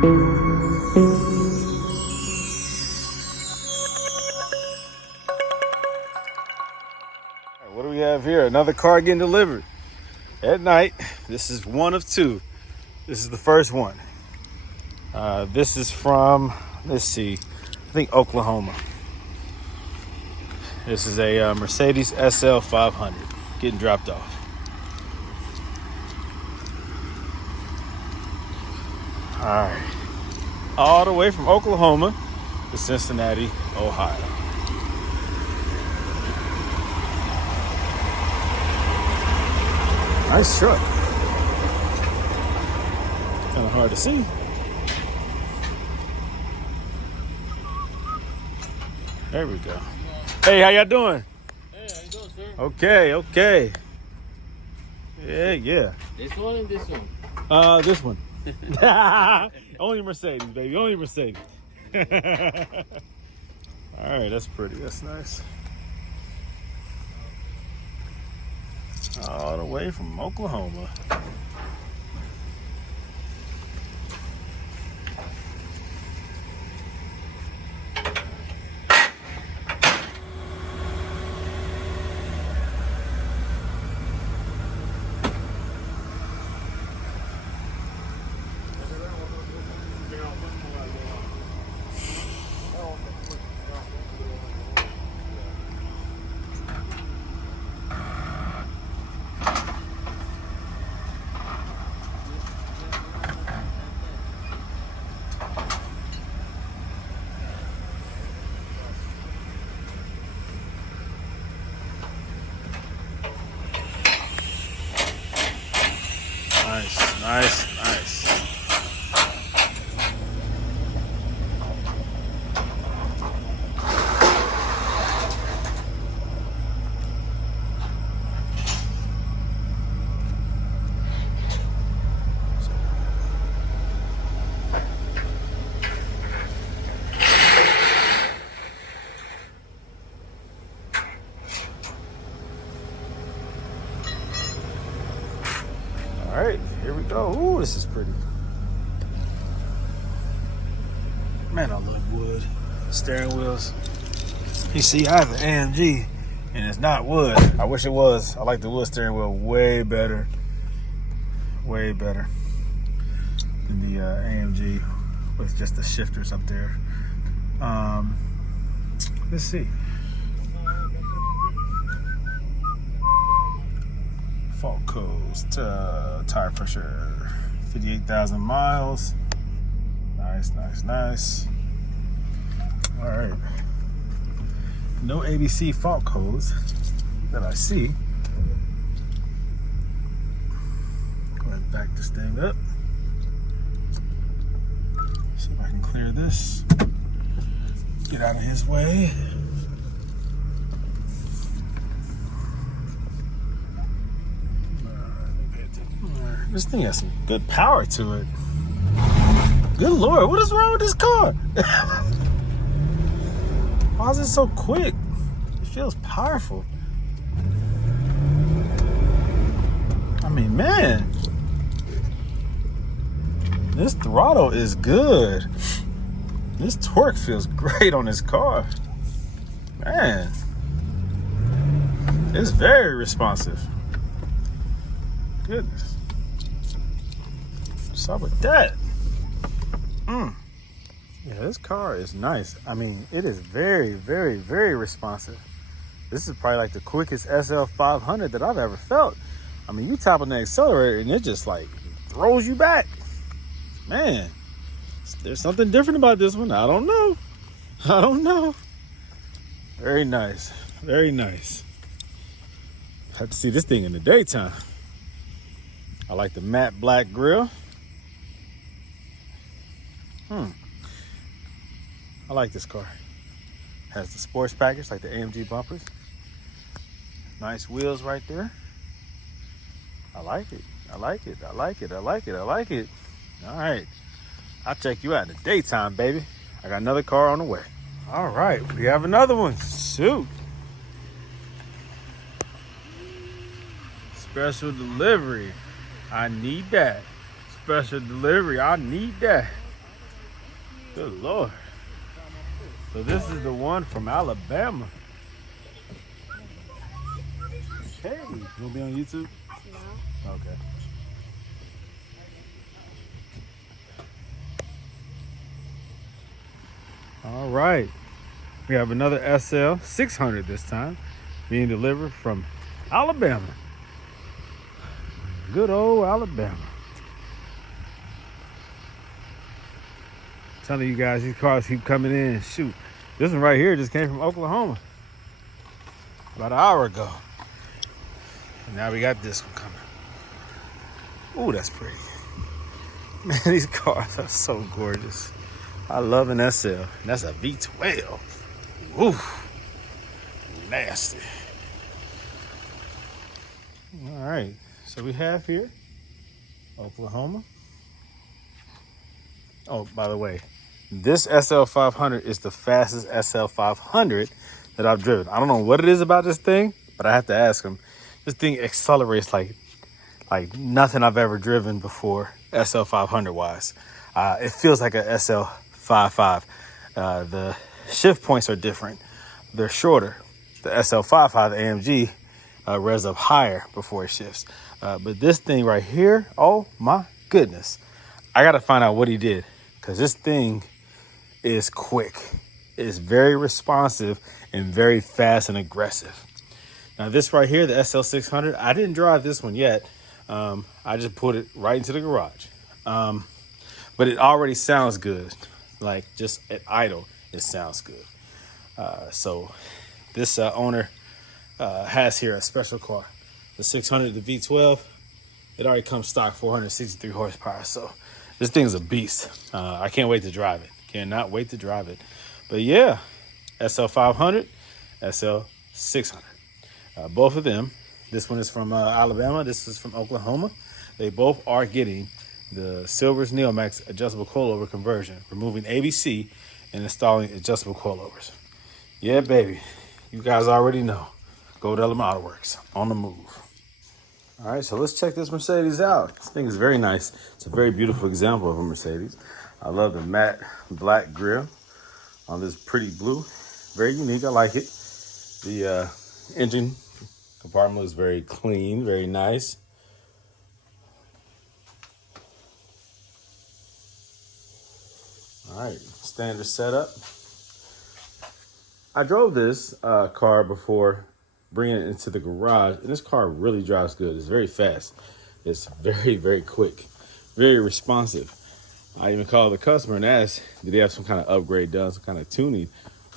What do we have here? Another car getting delivered at night. This is one of two. This is the first one. This is from, let's see, I think Oklahoma. This is a Mercedes SL500 getting dropped off. All right. All the way from Oklahoma to Cincinnati, Ohio. Nice truck. Kind of hard to see. There we go. Hey, how y'all doing? Hey, how you doing, sir? Okay. Yeah. This one and this one. This one. Only Mercedes, baby. Only Mercedes. All right, that's pretty. That's nice. All the way from Oklahoma. Nice. All right, here we go. Ooh, this is pretty. Man, I love wood. Steering wheels. You see, I have an AMG, and it's not wood. I wish it was. I like the wood steering wheel way better. Way better than the AMG with just the shifters up there. Let's see. Fault codes, tire pressure, 58,000 miles. Nice. All right. No ABC fault codes that I see. Go ahead and back this thing up. See if I can clear this. Get out of his way. This thing has some good power to it. Good Lord, what is wrong with this car? Why is it so quick? It feels powerful. I mean, man. This throttle is good. This torque feels great on this car. Man. It's very responsive. Goodness. What's up with that? Yeah, this car is nice. I mean, it is very responsive. This is probably like the quickest SL500 that I've ever felt. I mean, you tap on the accelerator and it just like throws you back. Man, there's something different about this one. I don't know. Very nice. Have to see this thing in the daytime. I like the matte black grille. I like this car. Has the sports package like the AMG bumpers. Nice wheels right there. I like it. All right. I'll check you out in the daytime, baby. I got another car on the way. All right, we have another one. Shoot. Special delivery. I need that. Special delivery. I need that. Good Lord. So this is the one from Alabama. Hey, you gonna be on YouTube? No. Okay. All right. We have another SL600 this time, being delivered from Alabama. Good old Alabama. Telling you guys, these cars keep coming in. Shoot, this one right here just came from Oklahoma about an hour ago. And now we got this one coming. Ooh, that's pretty. Man, these cars are so gorgeous. I love an SL, and that's a V12. Ooh, nasty. All right, so we have here Oklahoma. Oh, by the way, this SL500 is the fastest SL500 that I've driven. I don't know what it is about this thing, but I have to ask them. This thing accelerates like nothing I've ever driven before, SL500 wise. It feels like a SL55. The shift points are different. They're shorter. The SL55, the AMG, revs up higher before it shifts. But this thing right here, oh my goodness. I got to find out what he did, because this thing is quick. It's very responsive and very fast and aggressive. Now this right here, the SL600, I didn't drive this one yet. I just put it right into the garage. But it already sounds good. Like just at idle, it sounds good. So this owner has here a special car. The 600, the V12, it already comes stock 463 horsepower. So this thing's a beast. I can't wait to drive it. Cannot wait to drive it. But yeah, SL500, SL600. Both of them. This one is from Alabama. This is from Oklahoma. They both are getting the Silver's Neomax adjustable coilover conversion, removing ABC and installing adjustable coilovers. Yeah, baby. You guys already know. Goldelementautoworks on the move. All right, so let's check this Mercedes out. This thing is very nice. It's a very beautiful example of a Mercedes. I love the matte black grille on this pretty blue. Very unique. I like it. The engine compartment looks very clean, very nice. All right, standard setup. I drove this car before bringing it into the garage, and this car really drives good. It's very fast. It's very, very quick, very responsive. I even called the customer and asked, did they have some kind of upgrade done, some kind of tuning,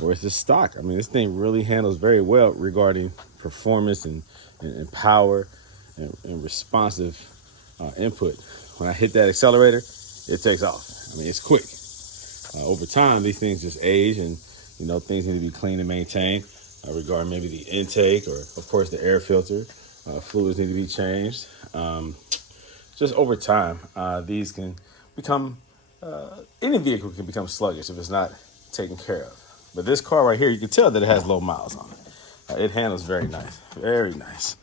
or is this stock? I mean, this thing really handles very well regarding performance and power and responsive input. When I hit that accelerator, it takes off. I mean, it's quick. Over time, these things just age, and you know, things need to be cleaned and maintained regarding maybe the intake or, of course, the air filter. Fluids need to be changed. Just over time, these can become, any vehicle can become sluggish if it's not taken care of. But this car right here, you can tell that it has low miles on it. It handles very nice, very nice.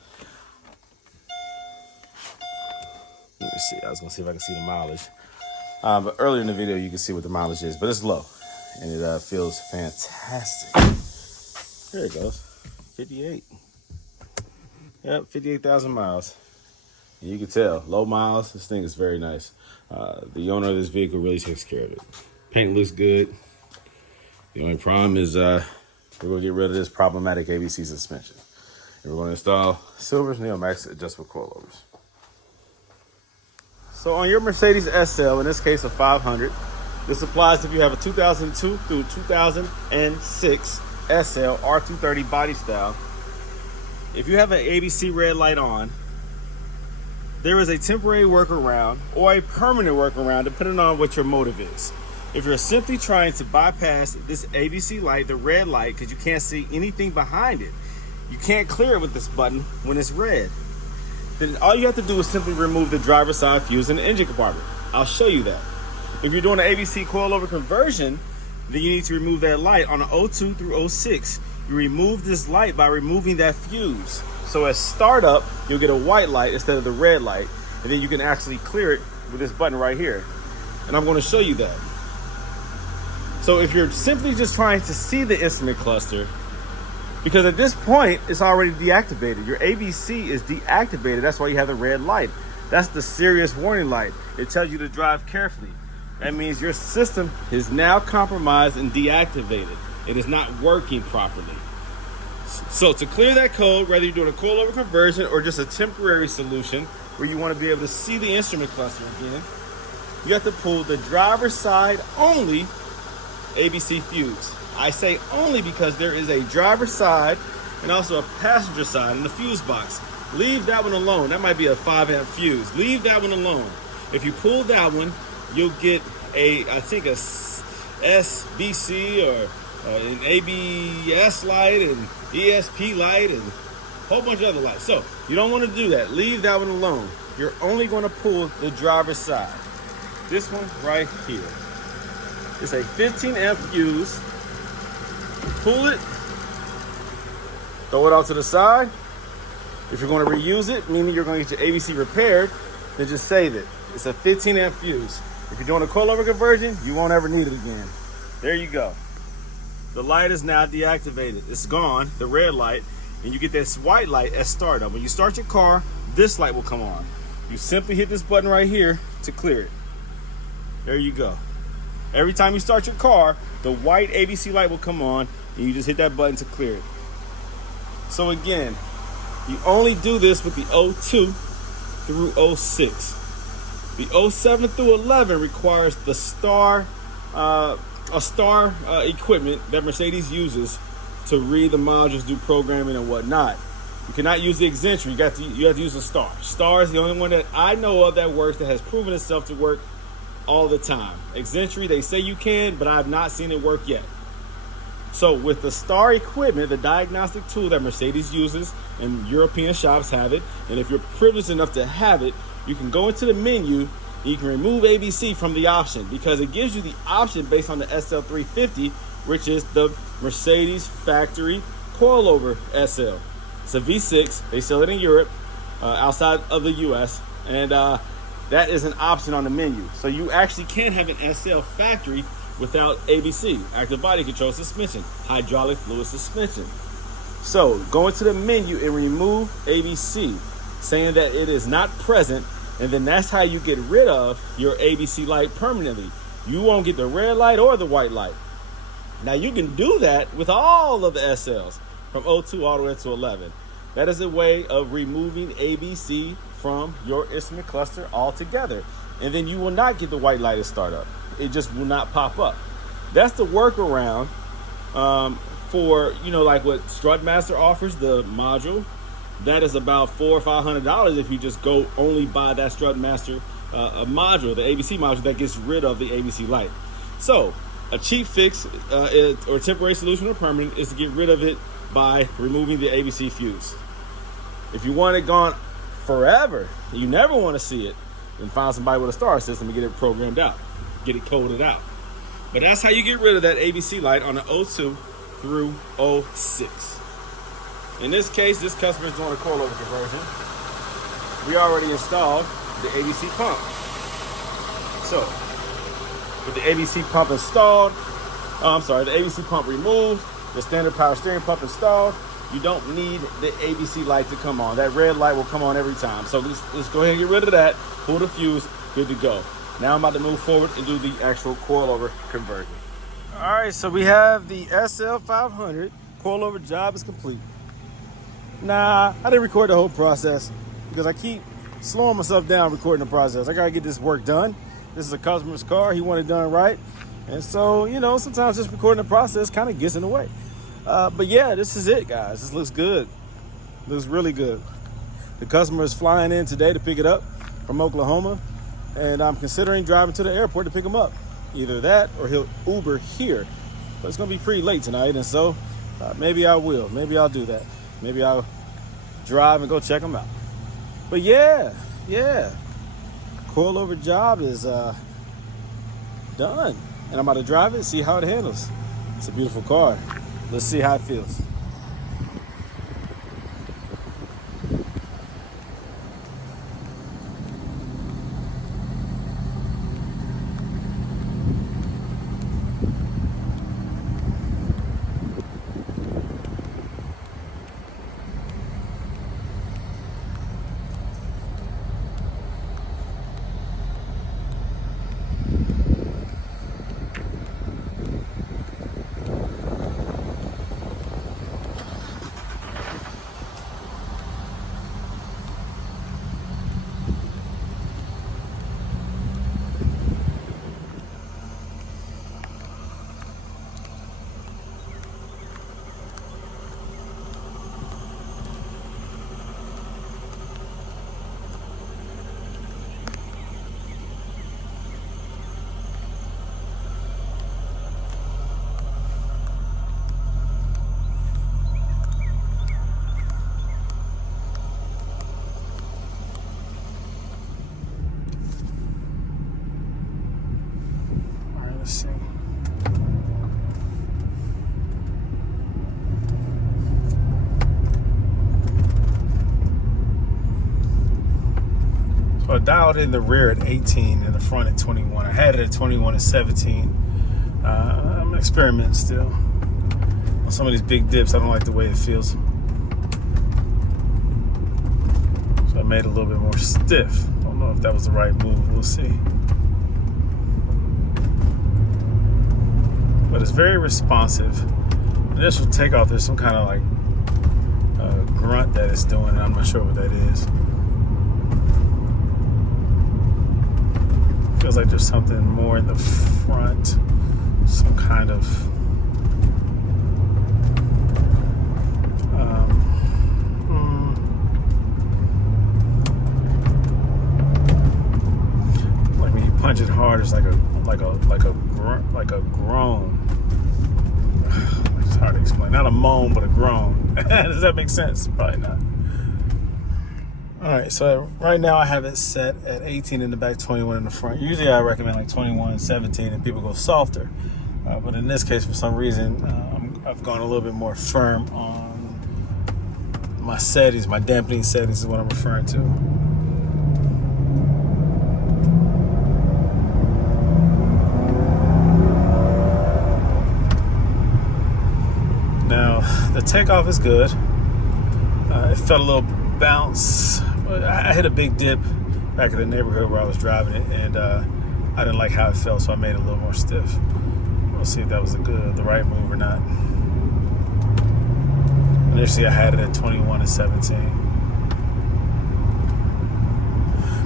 Let me see, I was gonna see if I can see the mileage. But earlier in the video, you can see what the mileage is, but it's low and it feels fantastic. There it goes, 58. Yep, 58,000 miles. And you can tell, low miles, this thing is very nice. The owner of this vehicle really takes care of it. Paint looks good. The only problem is we're gonna get rid of this problematic ABC suspension. And we're gonna install Silver's Neomax adjustable coilovers. So on your Mercedes SL, in this case a 500, this applies if you have a 2002 through 2006 SL R230 body style. If you have an ABC red light on, there is a temporary workaround or a permanent workaround depending on what your motive is. If you're simply trying to bypass this ABC light, the red light, because you can't see anything behind it, you can't clear it with this button when it's red, then all you have to do is simply remove the driver's side fuse in the engine compartment. I'll show you that. If you're doing an ABC coilover conversion, then you need to remove that light on an 02 through 06. You remove this light by removing that fuse. So at startup, you'll get a white light instead of the red light, and then you can actually clear it with this button right here. And I'm going to show you that. So if you're simply just trying to see the instrument cluster, because at this point it's already deactivated. Your ABC is deactivated. That's why you have the red light. That's the serious warning light. It tells you to drive carefully. That means your system is now compromised and deactivated. It is not working properly. So to clear that code, whether you're doing a coilover conversion or just a temporary solution where you want to be able to see the instrument cluster again, you have to pull the driver's side only ABC fuse. I say only because there is a driver's side and also a passenger side in the fuse box. Leave that one alone. That might be a 5 amp fuse. Leave that one alone. If you pull that one, you'll get I think a SBC or an ABS light and ESP light and a whole bunch of other lights. So you don't want to do that. Leave that one alone. You're only going to pull the driver's side. This one right here. It's a 15 amp fuse. Pull it, throw it off to the side. If you're going to reuse it, meaning you're going to get your ABC repaired, then just save it. It's a 15 amp fuse. If you're doing a coilover conversion, you won't ever need it again. There you go. The light is now deactivated. It's gone, the red light, and you get this white light at startup. When you start your car, this light will come on. You simply hit this button right here to clear it. There you go. Every time you start your car, the white ABC light will come on, and you just hit that button to clear it. So again, you only do this with the 02 through 06. The 07 through 11 requires the star equipment that Mercedes uses to read the modules, do programming and whatnot. You cannot use the Exentry. You have to use the star. Star is the only one that I know of that works, that has proven itself to work all the time. Exentry, they say you can, but I have not seen it work yet. So with the star equipment, the diagnostic tool that Mercedes uses, and European shops have it, and if you're privileged enough to have it, you can go into the menu and you can remove ABC from the option, because it gives you the option based on the SL350, which is the Mercedes factory coilover SL. It's a V6. They sell it in Europe, outside of the US, and that is an option on the menu. So you actually can have an SL factory without ABC, active body control suspension, hydraulic fluid suspension. So go into the menu and remove ABC, saying that it is not present, and then that's how you get rid of your ABC light permanently. You won't get the red light or the white light. Now you can do that with all of the SLs from 02 all the way to 11. That is a way of removing ABC from your instrument cluster altogether. And then you will not get the white light at startup. It just will not pop up. That's the workaround for, like what Strutmaster offers, the module. That is about $400 or $500 if you just go only buy that Strutmaster module, the ABC module that gets rid of the ABC light. So a cheap fix or temporary solution or permanent is to get rid of it by removing the ABC fuse. If you want it gone forever, you never want to see it, then find somebody with a star system and get it programmed out, get it coded out. But that's how you get rid of that ABC light on the 02 through 06. In this case, this customer is doing a coilover conversion. We already installed the ABC pump. So, with the ABC pump installed, the ABC pump removed, the standard power steering pump installed, you don't need the ABC light to come on. That red light will come on every time. So let's go ahead and get rid of that, pull the fuse, good to go. Now I'm about to move forward and do the actual coilover conversion. All right, so we have the SL500. Coilover job is complete. Nah, I didn't record the whole process because I keep slowing myself down recording the process. I gotta get this work done. This is a customer's car. He wanted it done right. And so, sometimes just recording the process kind of gets in the way. But yeah, this is it, guys. This looks good. Looks really good. The customer is flying in today to pick it up from Oklahoma, and I'm considering driving to the airport to pick him up. Either that or he'll Uber here. But it's gonna be pretty late tonight, and so maybe I will. Maybe I'll do that. Maybe I'll drive and go check him out. But yeah. Coilover job is done. And I'm about to drive it, see how it handles. It's a beautiful car. Let's see how it feels. Let's see. So I dialed in the rear at 18 and the front at 21. I had it at 21 and 17. I'm experimenting still. On some of these big dips, I don't like the way it feels. So I made it a little bit more stiff. I don't know if that was the right move. We'll see. But it's very responsive. Initial takeoff, there's some kind of like grunt that it's doing, and I'm not sure what that is. Feels like there's something more in the front, some kind of like when you punch it hard, it's like a groan. It's hard to explain. Not a moan, but a groan. Does that make sense? Probably not. All right, so right now I have it set at 18 in the back, 21 in the front. Usually I recommend like 21, 17, and people go softer. But in this case, for some reason, I've gone a little bit more firm on my settings. My dampening settings is what I'm referring to. Now, the takeoff is good. It felt a little bounce. I hit a big dip back in the neighborhood where I was driving it, and I didn't like how it felt, so I made it a little more stiff. We'll see if that was the right move or not. Initially, I had it at 21 and 17.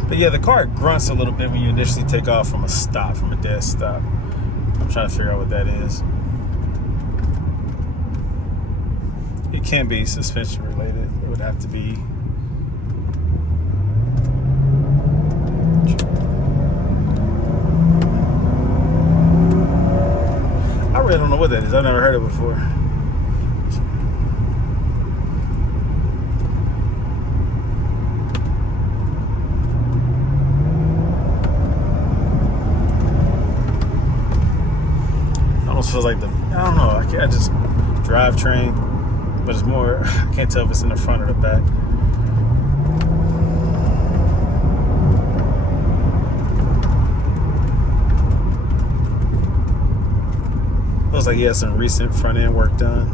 But yeah, the car grunts a little bit when you initially take off from a stop, from a dead stop. I'm trying to figure out what that is. It can't be suspension related. It would have to be. I really don't know what that is. I've never heard it before. It almost feels like I don't know. I just drivetrain, but it's more. I can't tell if it's in the front or the back. Looks like he has some recent front end work done.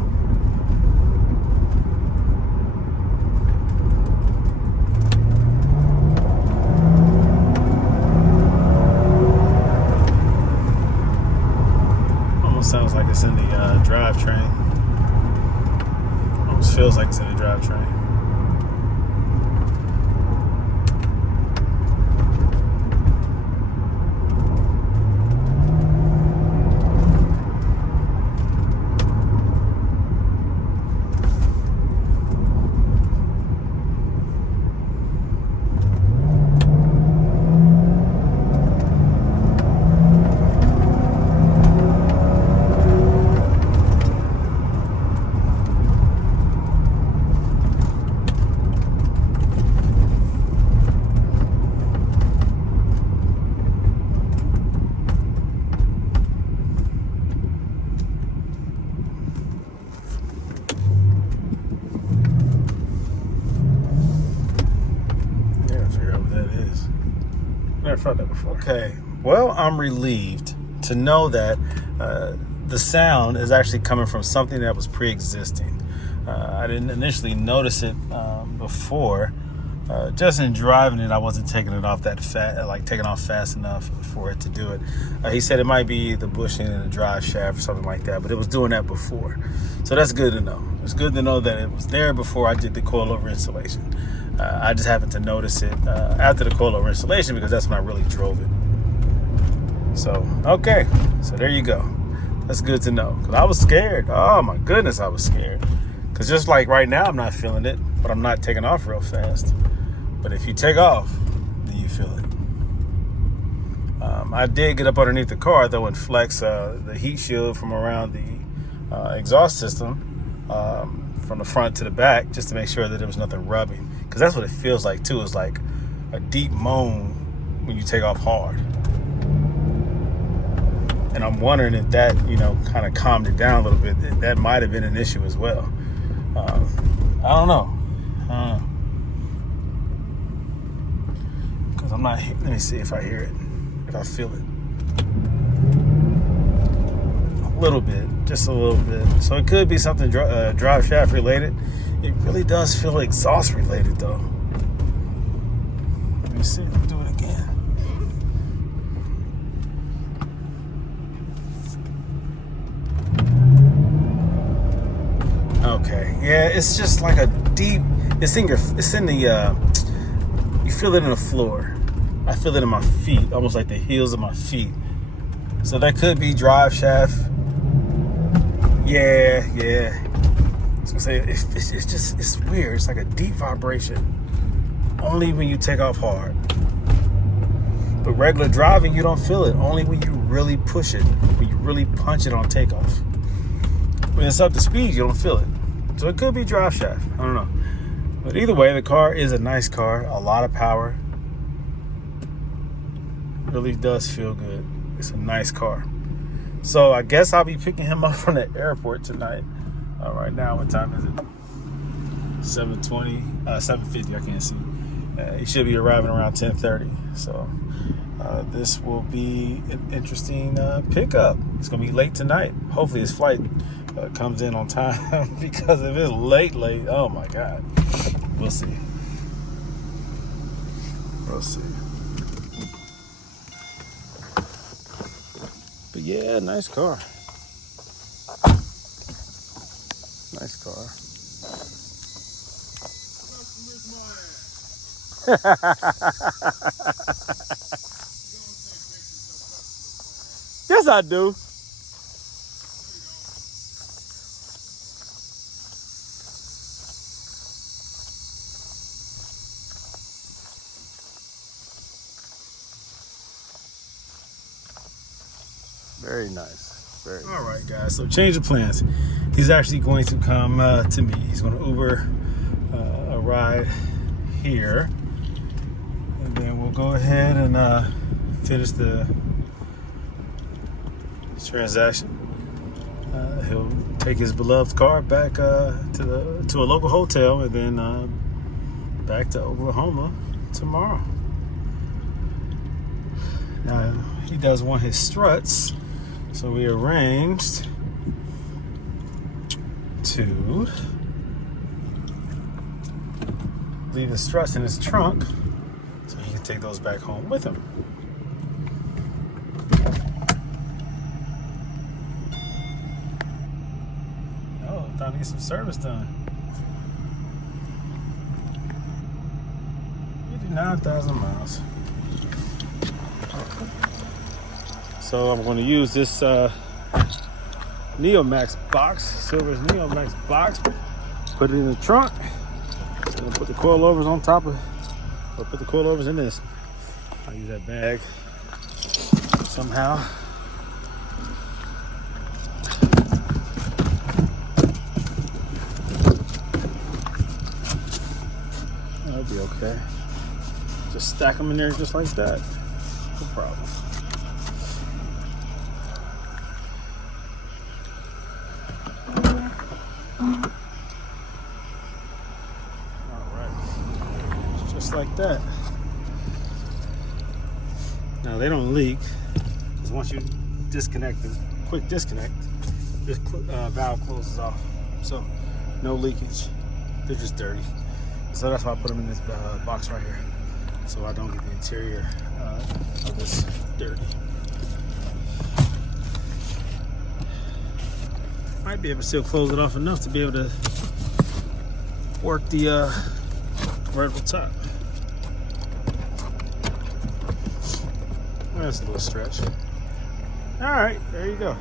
Almost sounds like it's in the drivetrain. Almost feels like it's in the drivetrain. Never felt that before. Okay, well, I'm relieved to know that the sound is actually coming from something that was pre-existing. I didn't initially notice it before. Just in driving it, I wasn't taking it off taking off fast enough for it to do it. He said it might be the bushing and the drive shaft or something like that, but it was doing that before. So that's good to know. It's good to know that it was there before I did the coilover installation. I just happened to notice it after the coilover installation because that's when I really drove it. So, okay. So there you go. That's good to know. Because I was scared. Oh, my goodness, I was scared. Because just like right now, I'm not feeling it, but I'm not taking off real fast. But if you take off, then you feel it. I did get up underneath the car, though, and flex the heat shield from around the exhaust system from the front to the back just to make sure that there was nothing rubbing. Because that's what it feels like, too. It's like a deep moan when you take off hard. And I'm wondering if that, kind of calmed it down a little bit. That might have been an issue as well. I don't know. Because I'm not, let me see if I hear it, if I feel it. A little bit, just a little bit. So it could be something drive shaft related. It really does feel exhaust related though. Let me see, do it again. Okay, yeah, it's just like a deep, it's in the, you feel it in the floor. I feel it in my feet, almost like the heels of my feet. So that could be drive shaft. Yeah. I was gonna say, it's weird. It's like a deep vibration. Only when you take off hard. But regular driving, you don't feel it. Only when you really push it, when you really punch it on takeoff. When it's up to speed, you don't feel it. So it could be drive shaft. I don't know. But either way, the car is a nice car. A lot of power. Really does feel good. It's a nice car. So I guess I'll be picking him up from the airport tonight. Right now, what time is it? 7:20, 7:50. I can't see. He should be arriving around 10:30. So this will be an interesting pickup. It's gonna be late tonight. Hopefully his flight comes in on time because if it's late, oh my God. We'll see. But yeah, nice car. Nice car. Yes, I do. Very nice. Very nice. All right, guys. So change of plans. He's actually going to come to me. He's going to Uber a ride here. And then we'll go ahead and finish the transaction. He'll take his beloved car back to a local hotel and then back to Oklahoma tomorrow. Now, he does want his struts, so we arranged to leave the struts in his trunk so he can take those back home with him. Oh, time to get some service done. 59,000 miles. So I'm going to use this Neomax box, Silver's Neomax box, put it in the trunk, and put the coilovers on top of, or put the coilovers in this. I'll use that bag somehow. That'll be okay. Just stack them in there just like that. No problem. Like that. Now they don't leak because once you disconnect the quick disconnect, this valve closes off, so no leakage. They're just dirty, so that's why I put them in this box right here, so I don't get the interior of this dirty. Might be able to still close it off enough to be able to work the convertible top. That's a little stretch. All right, there you go.